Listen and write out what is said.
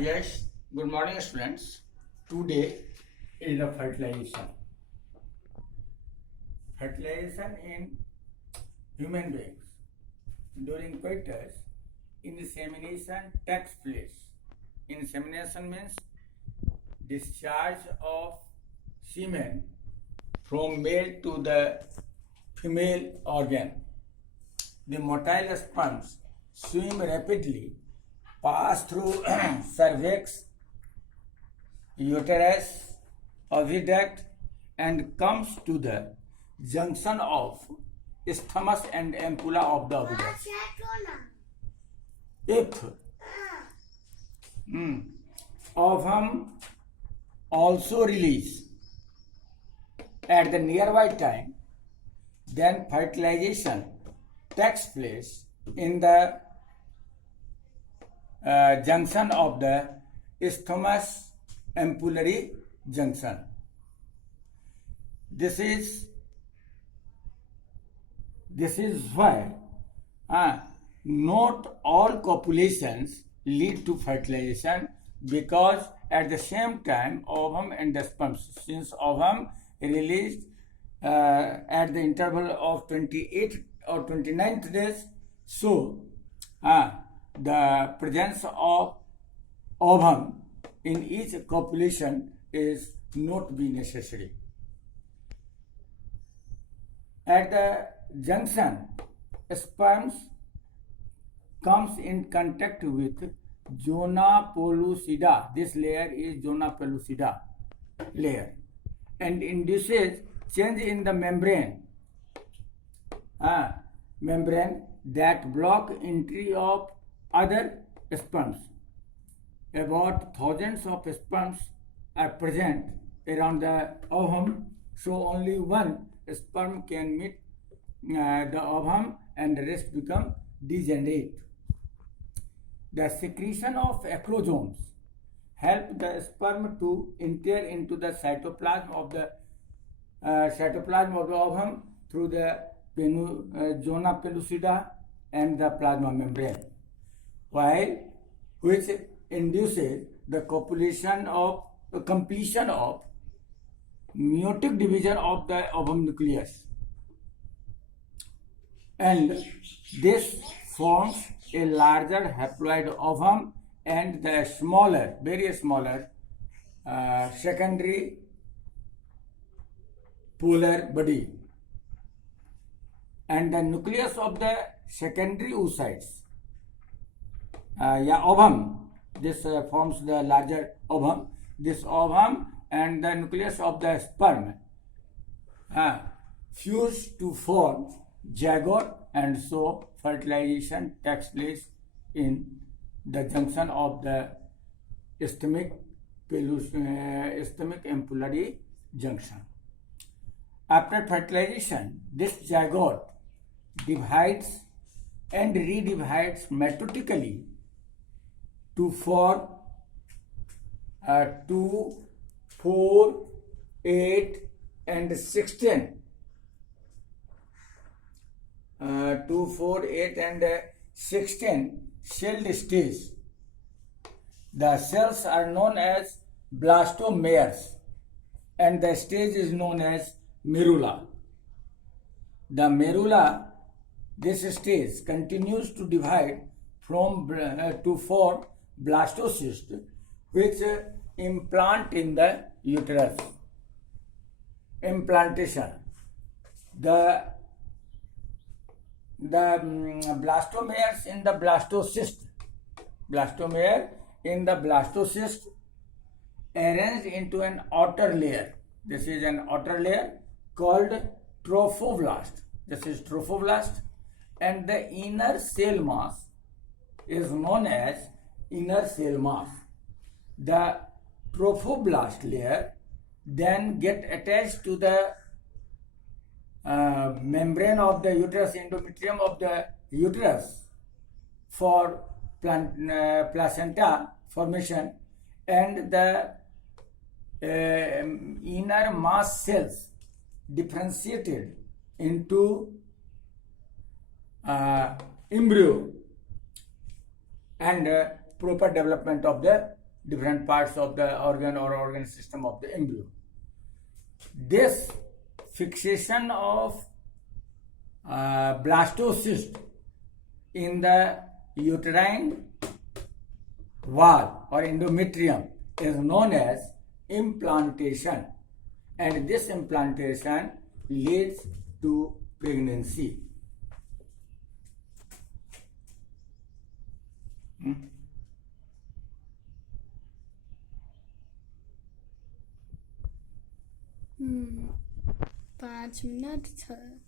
Yes, good morning, students. Today is the fertilization. Fertilization in human beings. During coitus, insemination takes place. Insemination means discharge of semen from male to the female organ. The motile sperms swim rapidly, pass through cervix, uterus, oviduct, and comes to the junction of isthmus and ampulla of the oviduct. If ovum also release at the nearby time, then fertilization takes place in the junction of the isthmus ampullary junction. This is why not all copulations lead to fertilization, because at the same time ovum and the sperms, since ovum released at the interval of 28th or 29th days, so the presence of ovum in each copulation is not be necessary. At the junction, sperms comes in contact with zona pellucida. This layer is zona pellucida layer, and induces change in the membrane that block entry of other sperms. About thousands of sperms are present around the ovum, so only one sperm can meet the ovum and the rest become degenerate. The secretion of acrosomes help the sperm to enter into the cytoplasm of the ovum through the zona pellucida and the plasma membrane, which induces the completion of meiotic division of the ovum nucleus, and this forms a larger haploid ovum and the smaller, very smaller secondary polar body, and the nucleus of the secondary oocytes, ovum. This forms the larger ovum. This ovum and the nucleus of the sperm fuse to form zygote, and so fertilization takes place in the junction of the isthmic ampullary junction. After fertilization, this zygote divides and redivides mitotically to form 2, 4, 8, and 16. 2, 4, 8, and 16 celled stage. The cells are known as blastomeres, and the stage is known as merula. The merula, this stage, continues to divide to form blastocysts, which implant in the uterus. Implantation. The blastomeres in the blastocyst arranged into an outer layer. This is an outer layer called trophoblast. This is trophoblast, and the inner cell mass is known as inner cell mass. The trophoblast layer then get attached to the membrane of the uterus, endometrium of the uterus, for placenta formation, and the inner mass cells differentiated into embryo and proper development of the different parts of the organ or organ system of the embryo. This fixation of blastocyst in the uterine wall or endometrium is known as implantation, and this implantation leads to pregnancy. पाँच minute छ